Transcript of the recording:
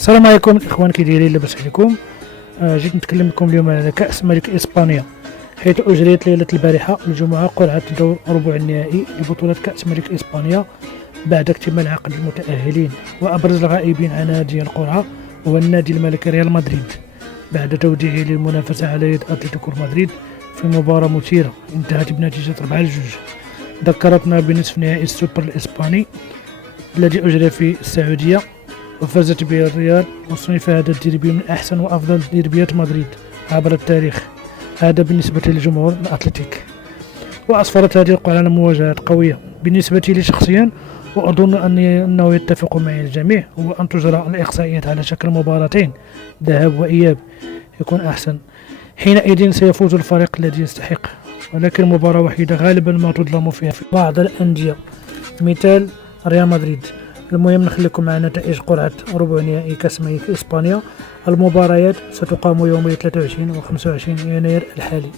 السلام عليكم الاخوان، كي دايرين؟ لاباس عليكم؟ جيت نتكلم لكم اليوم على كأس ملك اسبانيا، حيث اجريت ليله البارحه الجمعه قرعه دور ربع النهائي لبطوله كأس ملك اسبانيا بعد اكتمال عقد المتأهلين. وابرز الغائبين عن هذه القرعه هو النادي الملكي ريال مدريد بعد توديعه للمنافسه على يد اتلتيكو مدريد في مباراه مثيره انتهت بنتيجه 4-2. ذكرتنا بنصف نهائي السوبر الاسباني الذي اجري في السعوديه وفازت به الريال، وصنف هذا الديربي من أحسن وأفضل ديربيات مدريد عبر التاريخ، هذا بالنسبة للجمهور الأتلتيك. وأسفرت هذه القرعة عن مواجهات قوية بالنسبة لي شخصيا، وأظن أنه يتفق معي الجميع، هو أن تجرى الإقصائيات على شكل مباراتين ذهاب وإياب يكون أحسن. حينئذ سيفوز الفريق الذي يستحق، ولكن مباراة وحيدة غالبا ما تظلم فيها في بعض الأندية، مثال ريال مدريد. المهم نخليكم مع نتائج قرعة ربع نهائي كأس ملك إسبانيا. المباريات ستقام يومي 23 و 25 يناير الحالي.